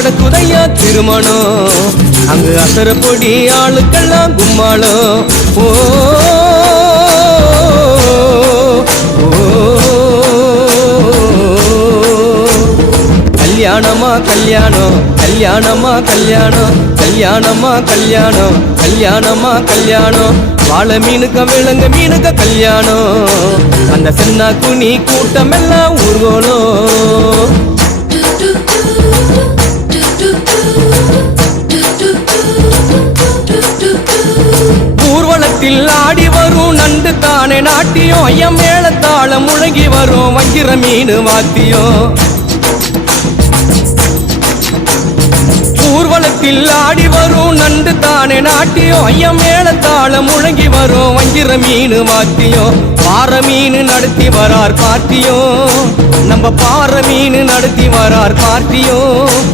நடக்குதையா திருமணம் அங்கு அசர பொடி ஆளுக்கெல்லாம் கும்மாளம் ஓ கல்யாணமா கல்யாணம் கல்யாணமா கல்யாணம் கல்யாணமா கல்யாணம் கல்யாணமா கல்யாணம் வாழை மீனுக்க விலங்கு மீனுக்க கல்யாணம் அந்த சின்ன குனி கூட்டம் எல்லாம் ஊர்வலம் ஊர்வலத்தில் ஆடி வரும் நண்டு தானே நாட்டியம் ஐயம் மேளத்தாளம் முழங்கி வரும் வஞ்சிர மீன் வாத்தியம் ஊர்வலத்தில் ஆடி வரும் நண்டு தானே நாட்டியம் ஐயம் மேளத்தாளம் முழங்கி வரும் வஞ்சிர மீன் வாத்தியம் பாறை மீன் நடத்தி வரார் பார்ட்டியும் நம்ம பாறை மீன் நடத்தி வரார் பார்ட்டியும்